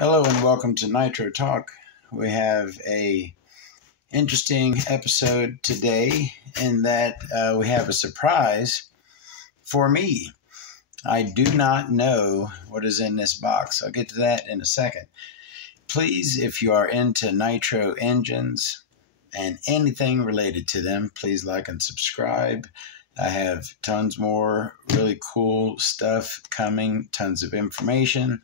Hello and welcome to Nitro Talk. We have a interesting episode today in that we have a surprise for me. I do not know what is in this box. I'll get to that in a second. Please, if you are into Nitro engines and anything related to them, please like and subscribe. I have tons more really cool stuff coming, tons of information.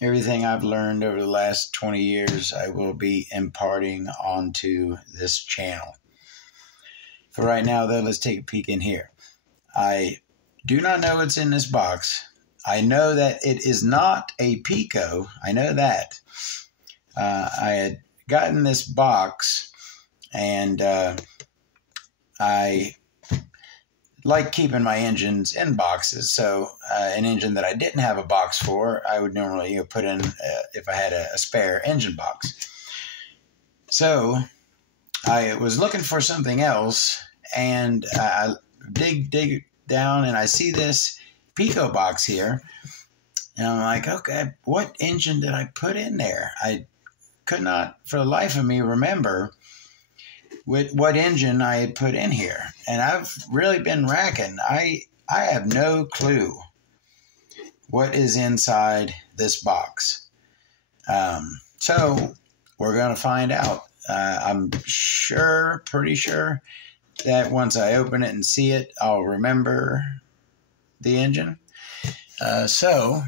Everything I've learned over the last 20 years, I will be imparting onto this channel. For right now, though, let's take a peek in here. I do not know what's in this box. I know that it is not a Pico. I know that. I had gotten this box, and I like keeping my engines in boxes. So an engine that I didn't have a box for, I would normally put in if I had a spare engine box. So I was looking for something else, and I dig down, and I see this Pico box here, and I'm like, okay, what engine did I put in there? I could not for the life of me remember with what engine I had put in here. And I've really been racking. I have no clue what is inside this box. So we're going to find out. I'm pretty sure that once I open it and see it, I'll remember the engine. So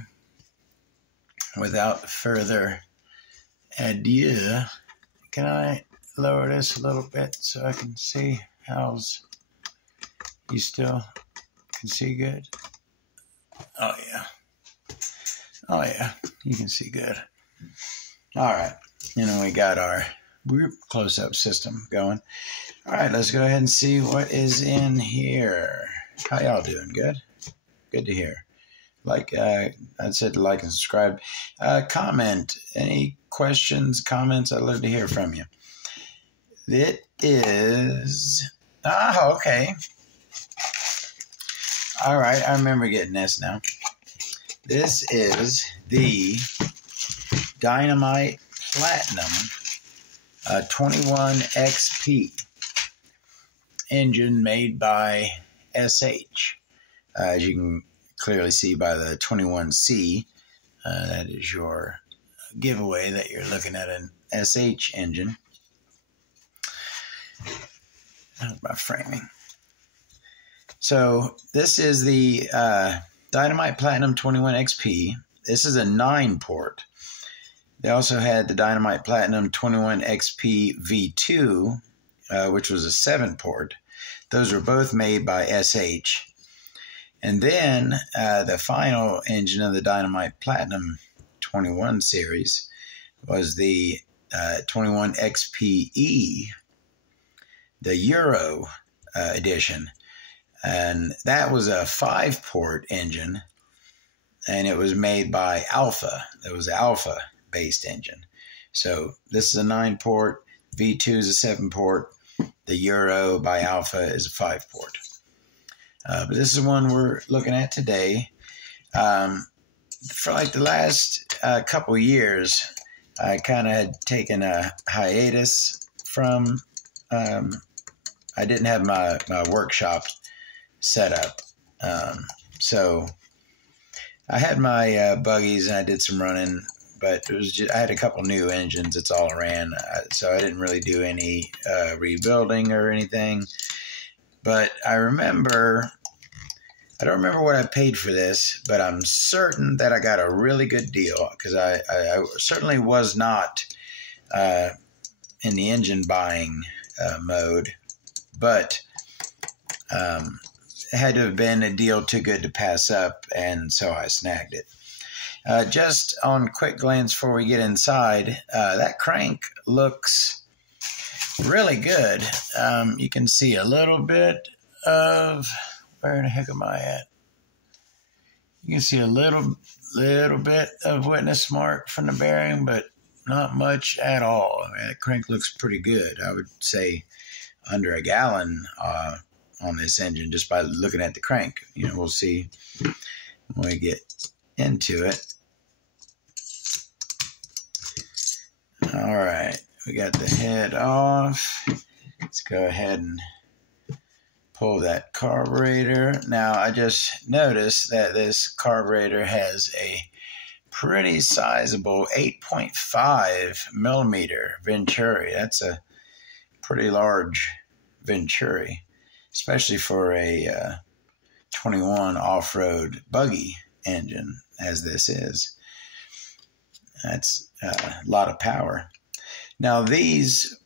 without further ado, can I lower this a little bit so I can see how's you still can see good? Oh yeah, you can see good. All right, we got our close-up system going. All right, let's go ahead and see what is in here. How y'all doing? Good to hear. Like I said, to like and subscribe. Comment any questions, comments. I'd love to hear from you. It is, okay. All right, I remember getting this now. This is the Dynamite Platinum 21XP engine made by SH. As you can clearly see by the 21C, that is your giveaway that you're looking at an SH engine. My framing. So this is the Dynamite Platinum 21XP. This is a 9-port. They also had the Dynamite Platinum 21XP V2, which was a 7-port. Those were both made by SH. And then the final engine of the Dynamite Platinum 21 series was the 21XPE, the Euro edition, and that was a 5-port engine, and it was made by Alpha. It was an Alpha-based engine. So this is a 9-port, V2 is a 7-port, the Euro by Alpha is a 5-port. But this is the one we're looking at today. For like the last couple years, I kind of had taken a hiatus from I didn't have my workshop set up. So I had my buggies and I did some running, but it was just, I had a couple new engines. It's all ran. So I didn't really do any rebuilding or anything. But I don't remember what I paid for this, but I'm certain that I got a really good deal because I certainly was not in the engine buying mode, but it had to have been a deal too good to pass up, and so I snagged it. Just on quick glance before we get inside, that crank looks really good. You can see a little bit of, where in the heck am I at? You can see a little bit of witness mark from the bearing, but not much at all. I mean, that crank looks pretty good. I would say under a gallon on this engine just by looking at the crank. We'll see when we get into it. All right, we got the head off. Let's go ahead and pull that carburetor. Now, I just noticed that this carburetor has a pretty sizable 8.5 millimeter Venturi. That's a pretty large Venturi, especially for a 21 off-road buggy engine, as this is. That's a lot of power. Now, these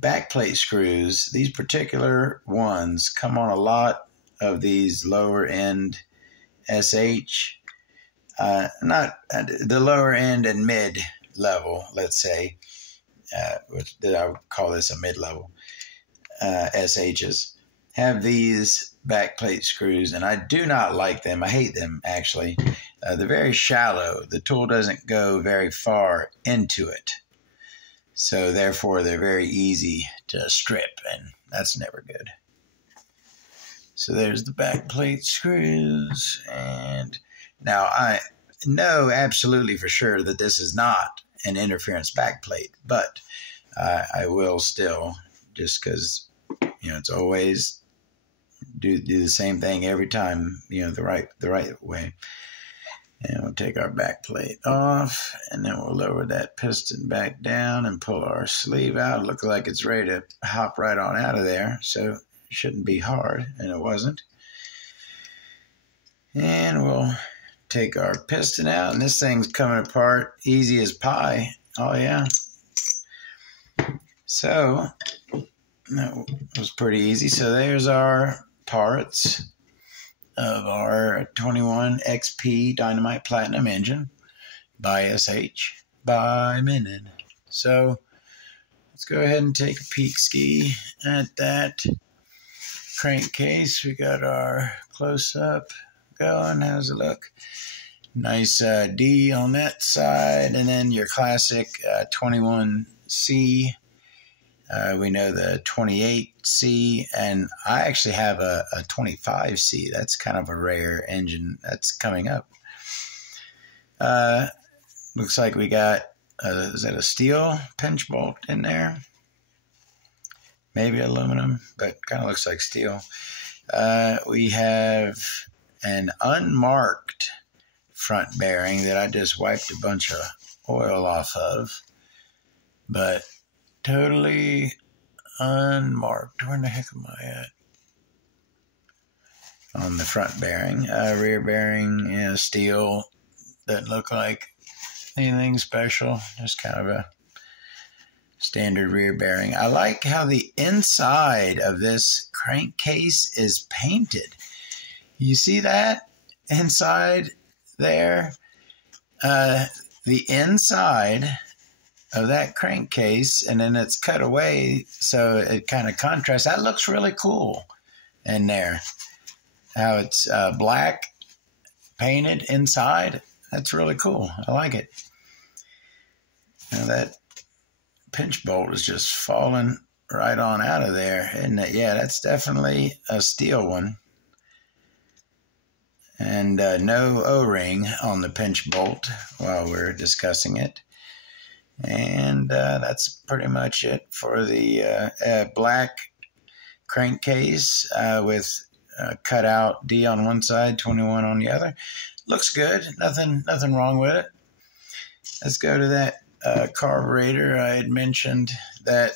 backplate screws, these particular ones, come on a lot of these lower end SH, not the lower end and mid level, let's say, which I would call this a mid level, SHs, have these backplate screws, and I do not like them. I hate them, actually. They're very shallow. The tool doesn't go very far into it. So therefore, they're very easy to strip, and that's never good. So there's the back plate screws. And now I know absolutely for sure that this is not an interference back plate, but I will still, just because, it's always do the same thing every time, the right way. And we'll take our back plate off, and then we'll lower that piston back down and pull our sleeve out. It looks like it's ready to hop right on out of there, so it shouldn't be hard, and it wasn't. And we'll take our piston out, and this thing's coming apart easy as pie. Oh, yeah. So that was pretty easy. So there's our parts of our 21 XP Dynamite Platinum engine by SH by Minin. So let's go ahead and take a peek ski at that crankcase. We got our close-up going. How's it look? Nice D on that side, and then your classic 21C. We know the 28C, and I actually have a 25C. That's kind of a rare engine that's coming up. Looks like we got, is that a steel pinch bolt in there? Maybe aluminum, but kind of looks like steel. We have an unmarked front bearing that I just wiped a bunch of oil off of, but totally unmarked. Where in the heck am I at? On the front bearing. Rear bearing, steel. Doesn't look like anything special. Just kind of a standard rear bearing. I like how the inside of this crankcase is painted. You see that inside there? The inside of that crankcase, and then it's cut away so it kind of contrasts. That looks really cool in there. How it's black painted inside. That's really cool. I like it. Now that pinch bolt is just falling right on out of there, isn't it? Yeah, that's definitely a steel one. And no O-ring on the pinch bolt while we're discussing it. And that's pretty much it for the black crankcase with cut out D on one side, 21 on the other. Looks good. Nothing wrong with it. Let's go to that carburetor. I had mentioned that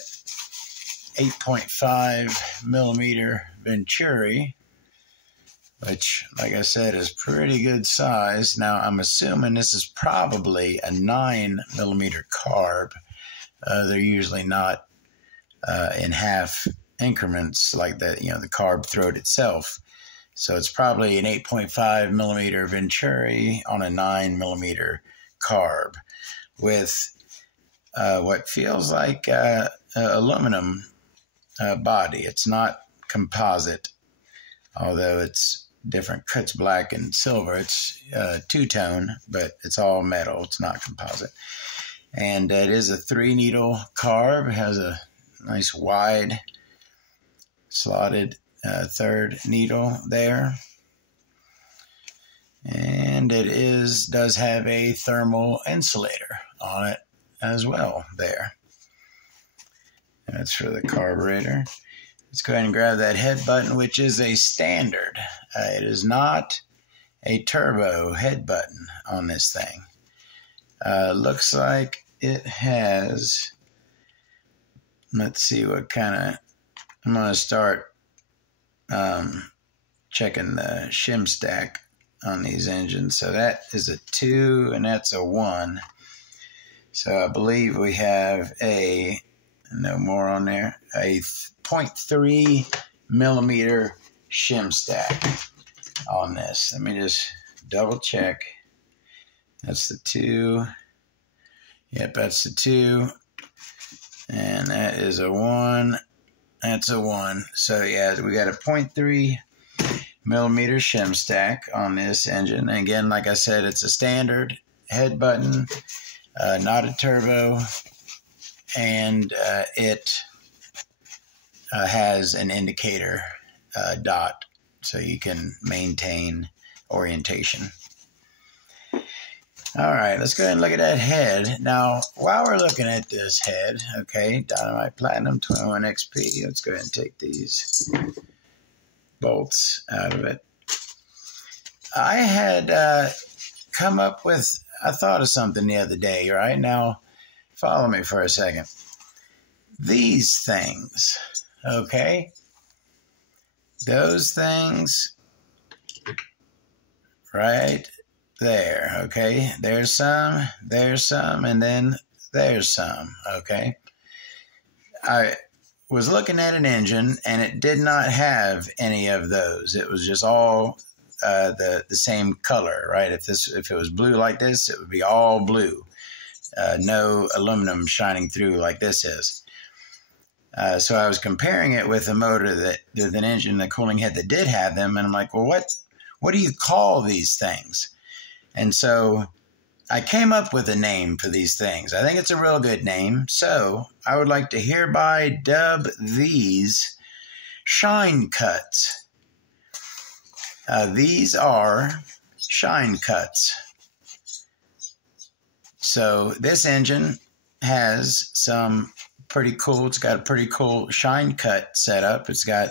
8.5 millimeter Venturi, which, like I said, is pretty good size. Now, I'm assuming this is probably a 9 millimeter carb. They're usually not in half increments like that, the carb throat itself. So it's probably an 8.5 millimeter Venturi on a 9 millimeter carb with what feels like aluminum body. It's not composite, although it's different cuts, black and silver. It's two-tone, but it's all metal. It's not composite. And it is a 3-needle carb. It has a nice wide slotted third needle there. And it does have a thermal insulator on it as well there. That's for the carburetor. Let's go ahead and grab that head button, which is a standard. It is not a turbo head button on this thing. Looks like it has, let's see what kind of, I'm going to start checking the shim stack on these engines. So that is a 2 and that's a 1. So I believe we have a, no more on there, a 0.3 millimeter shim stack on this. Let me just double check. That's the 2. Yep, that's the 2. And that is a 1. That's a 1. So yeah, we got a 0.3 millimeter shim stack on this engine. And again, like I said, it's a standard head button, not a turbo, and it has an indicator dot so you can maintain orientation. All right, let's go ahead and look at that head. Now, while we're looking at this head, okay, Dynamite Platinum 21 XP, let's go ahead and take these bolts out of it. I had come up with, I thought of something the other day, right? Now, follow me for a second. These things, okay, those things right there, okay, there's some, and then there's some, okay. I was looking at an engine and it did not have any of those. It was just all the same color, right? If it was blue like this, it would be all blue. No aluminum shining through like this is. So I was comparing it with a motor with an engine, the cooling head that did have them, and I'm like, well, what do you call these things? And so I came up with a name for these things. I think it's a real good name. So I would like to hereby dub these shine cuts. These are shine cuts. So this engine has some pretty cool, it's got a pretty cool shine cut setup. It's got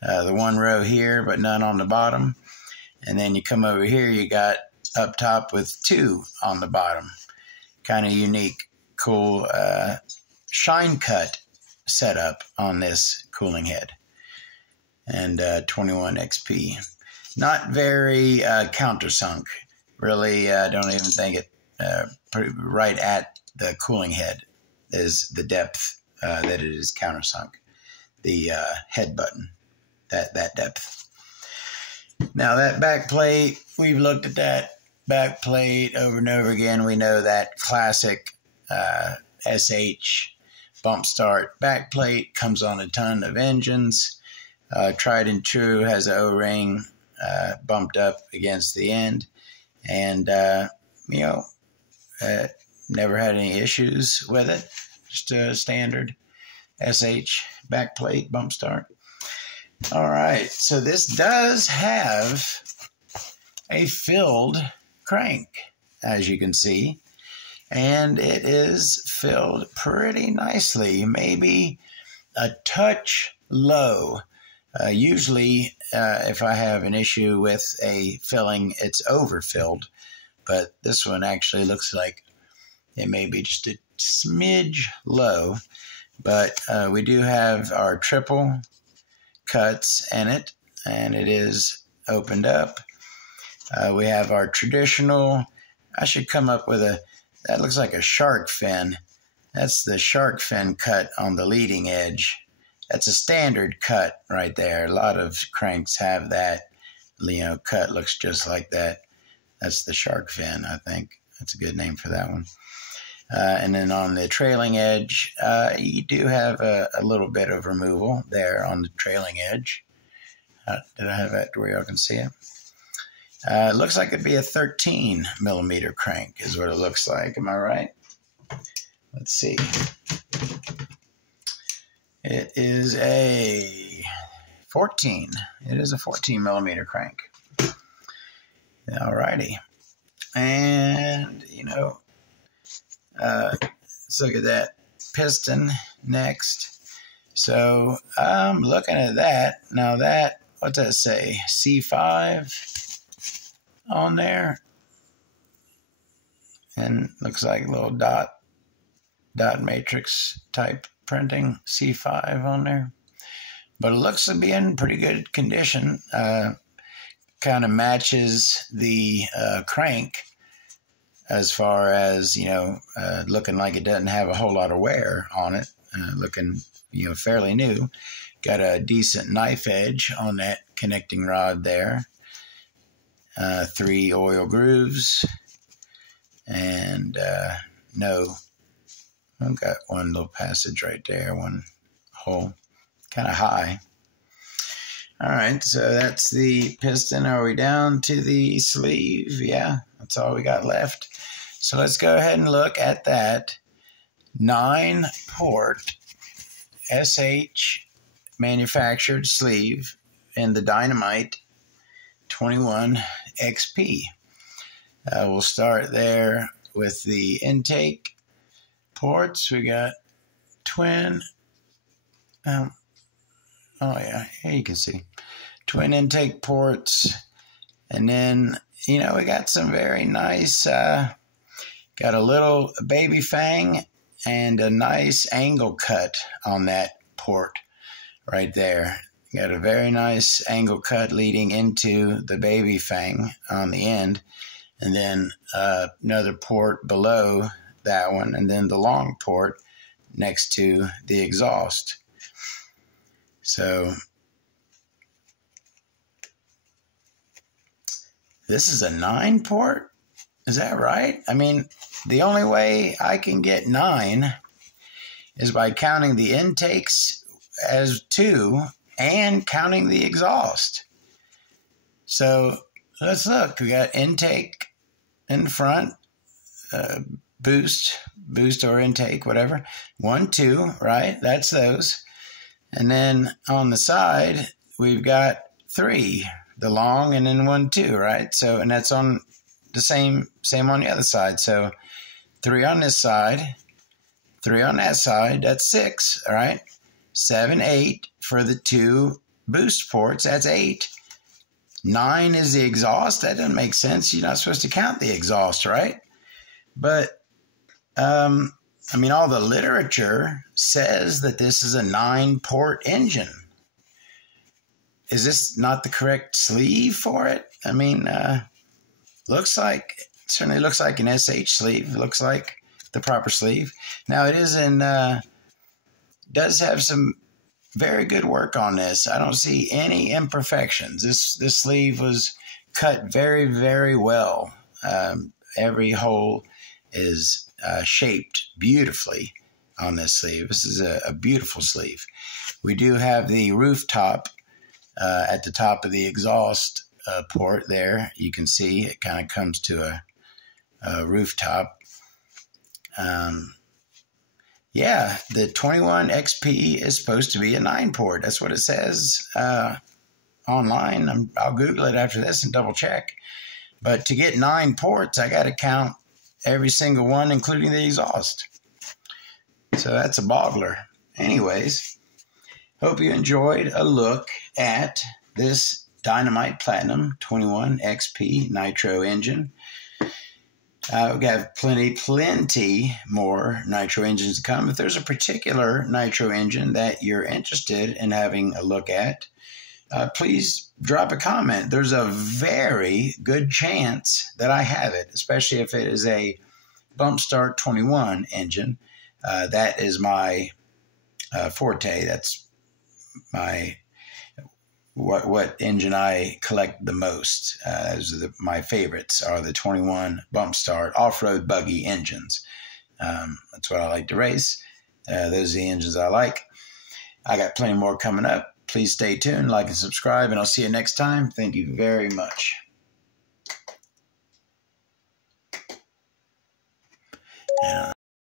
the one row here, but none on the bottom. And then you come over here, you got up top with 2 on the bottom. Kind of unique, cool shine cut setup on this cooling head. And 21 XP. Not very countersunk. Really, I don't even think it right at the cooling head is the depth that it is countersunk. The head button, that depth. Now that back plate, we've looked at that back plate over and over again. We know that classic SH bump start back plate comes on a ton of engines. Tried and true, has an O-ring bumped up against the end. And, never had any issues with it. Just a standard SH back plate bump start. All right, so this does have a filled crank, as you can see, and it is filled pretty nicely, maybe a touch low. Usually, if I have an issue with a filling, it's overfilled, but this one actually looks like it may be just a smidge low, but we do have our triple cuts in it, and it is opened up. We have our traditional, I should come up with that looks like a shark fin. That's the shark fin cut on the leading edge. That's a standard cut right there. A lot of cranks have that, cut looks just like that. That's the shark fin, I think. That's a good name for that one. And then on the trailing edge, you do have a little bit of removal there on the trailing edge. Did I have that to where y'all can see it? It looks like it'd be a 13 millimeter crank is what it looks like. Am I right? Let's see. It is a 14. It is a 14 millimeter crank. All righty. And, let's look at that piston next. So I'm looking at that. Now that, what's that say? C5 on there. And looks like a little dot matrix type printing, C5 on there. But it looks to be in pretty good condition. Kind of matches the crank as far as, looking like it doesn't have a whole lot of wear on it. Looking, fairly new. Got a decent knife edge on that connecting rod there. 3 oil grooves. And I've got one little passage right there, one hole, kind of high. All right, so that's the piston. Are we down to the sleeve? Yeah, that's all we got left. So let's go ahead and look at that 9-port SH manufactured sleeve in the Dynamite 21 XP. We'll start there with the intake ports. We got twin. Oh yeah, here you can see twin intake ports, and then we got some very nice. Got a little baby fang and a nice angle cut on that port right there. Got a very nice angle cut leading into the baby fang on the end. And then another port below that one, and then the long port next to the exhaust. So this is a 9-port? Is that right? I mean, the only way I can get 9 is by counting the intakes as 2 and counting the exhaust. So let's look. We got intake in front, boost or intake, whatever. 1, 2, right? That's those. And then on the side, we've got 3, the long, and then 1, 2, right? So, and that's on the same on the other side. So 3 on this side, 3 on that side. That's 6, all right? 7, 8 for the 2 boost ports. That's 8. 9 is the exhaust. That doesn't make sense. You're not supposed to count the exhaust, right? But, I mean, all the literature says that this is a 9-port engine. Is this not the correct sleeve for it? I mean, certainly looks like an SH sleeve. It looks like the proper sleeve. Now, it is does have some very good work on this. I don't see any imperfections. This sleeve was cut very, very well. Every hole is shaped beautifully on this sleeve. This is a beautiful sleeve. We do have the rooftop at the top of the exhaust port there. You can see it kind of comes to a rooftop. Yeah, the 21 XP is supposed to be a 9-port. That's what it says online. I'll Google it after this and double check. But to get 9 ports, I got to count every single one, including the exhaust. So that's a boggler. Anyways, hope you enjoyed a look at this Dynamite Platinum 21 XP Nitro engine. We got plenty more Nitro engines to come. If there's a particular Nitro engine that you're interested in having a look at, please drop a comment. There's a very good chance that I have it, especially if it is a Bump Start 21 engine. That is my forte. That's my what engine I collect the most. My favorites are the 21 Bump Start off-road buggy engines. That's what I like to race. Those are the engines I like. I got plenty more coming up. Please stay tuned, like and subscribe, and I'll see you next time. Thank you very much. And